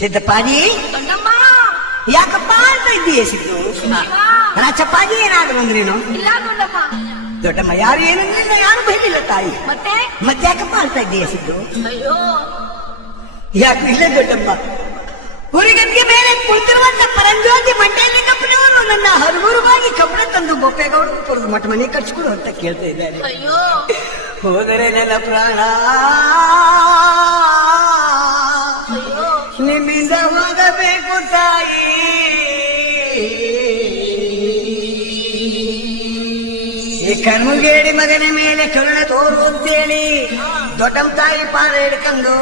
ಸಿದ್ದಪ್ಪಾಜಿ ಯಾಕಪ್ಪ ಅಂತ ಇದ್ದೀಯ ಸಿದ್ದು? ನಾ ಚಪ್ಪಾಜಿ ಏನಾದ್ರು ಅಂದ್ರೇನು ಇಲ್ಲ ದೊಡ್ಡಮ್ಮ ಯಾರು ಏನಂದ್ರೆ ಯಾರು ಬೈಲಿಲ್ಲ ತಾಯಿ? ಮತ್ತೆ? ಮತ್ತೆ ಯಾಕಪ್ಪ ಅಂತ ಇದ್ದೀಯ ಸಿದ್ದು? ಅಯ್ಯೋ! ಯಾಕೆ ಇಲ್ಲ ದೊಡ್ಡಮ್ಮ? ಹುರಿಗದ್ಗೆ ಮೇಲೆ ಕುಳಿತಿರುವಂತ ಪರಂಜ್ಯೋತಿ ಮಂಡೆಯಲ್ಲಿ ಕಪ್ಪನವರು ನನ್ನ ಹರುಗುರುವಾಗಿ ಕಬ್ಬಣ ತಂದು ಬೊಪ್ಪೆಗೌಡರು ಕೊಡದು ಮಠ ಮನೆ ಕಟ್ಸ್ಕೊಡು ಅಂತ ಕೇಳ್ತಾ ಇದ್ದಾರೆ. ಅಯ್ಯೋ! ಹೋದರೆ ನನ್ನ ಪ್ರಾಣ. ಈ ಕಣ್ಮುಗೇಡಿ ಮಗನ ಮೇಲೆ ಕರುಣೆ ತೋರು ಅಂತೇಳಿ ದೊಡ್ಡಂ ತಾಯಿ ಪಾದ ಹಿಡ್ಕೊಂಡು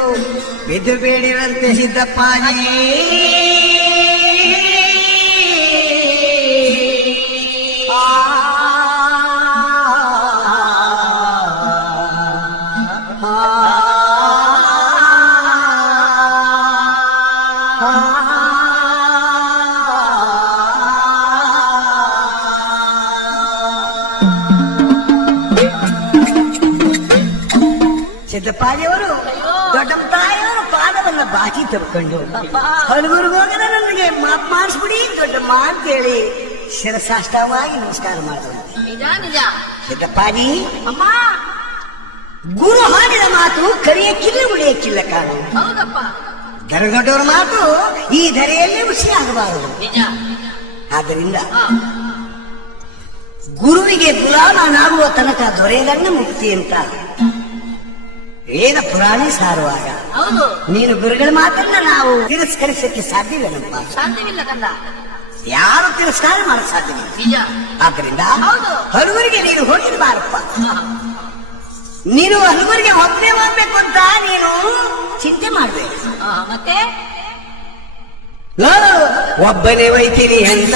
ಬಿದ್ದು ಬೇಡಿರಂತೆ ಸಿದ್ದಪ್ಪಾಜಿ. ಸಿದ್ದಪ್ಪಾಜಿಯವರು ದೊಡ್ಡಮ್ಮ ತಾಯಿಯವರು ಪಾದವನ್ನ ಬಾಚಿ ತಪ್ಕೊಂಡು ಹೋಗದ ನನಗೆ ಮಾಪ್ ಮಾಡಿಸ್ಬಿಡಿ ದೊಡ್ಡಮ್ಮ ಅಂತೇಳಿ ಶಿರಸಾಷ್ಟವಾಗಿ ನಮಸ್ಕಾರ ಮಾಡಿದ್ದಪ್ಪಾಜಿ ಸಿದ್ದಪ್ಪಾಜಿ ಅಮ್ಮ. ಗುರು ಹಾಡಿದ ಮಾತು ಕರಿಯಕ್ಕಿಲ್ಲ ಉಳಿಯಕ್ಕಿಲ್ಲ ಕಾಣು ಹೌದಪ್ಪ. ದರ ದೊಡ್ಡವರ ಮಾತು ಈ ಧರೆಯಲ್ಲೇ ಹುಸಿ ಆಗಬಾರದು ಆದ್ದರಿಂದ ಗುರುವಿಗೆ ಗುಲಾಮನಾಗುವ ತನಕ ದೊರೆಯದನ್ನ ಮುಕ್ತಿ ಅಂತ ವೇದ ಪುರಾಣಿ ಸಾರುವಾಗ. ಹೌದು. ನೀನು ಗುರುಗಳ ಮಾತನ್ನ ನಾವು ತಿರಸ್ಕರಿಸಕ್ಕೆ ಸಾಧ್ಯವಿಲ್ಲಪ್ಪ ಸಾಧ್ಯವಿಲ್ಲ ಕಂದ. ಯಾರು ತಿರಸ್ಕಾರ ಮಾಡಕ್ ಸಾಧ್ಯವಿಲ್ಲ. ಆದ್ರಿಂದ. ಹಲವರಿಗೆ ನೀನು ಹೋಗಿರಬಾರಪ್ಪ. ನೀನು ಹಲವರಿಗೆ ಒಬ್ಬನೇ ಹೋಗ್ಬೇಕು ಅಂತ ನೀನು ಚಿಂತೆ ಮಾಡ್ಬೇಕು ಮತ್ತೆ? ಒಬ್ಬನೇ ಒಯ್ತೀನಿ ಅಂತ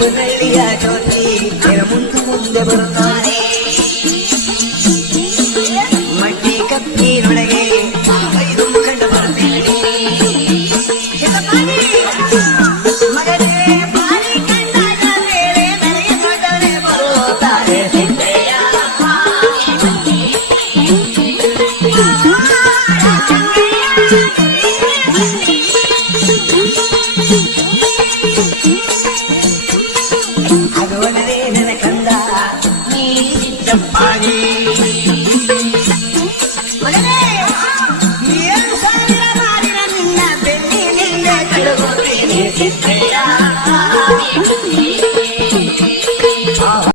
പുകള്ളിയ ചോത്തി മുന്തു മുന്ത് പുറത്താനേ Yeah.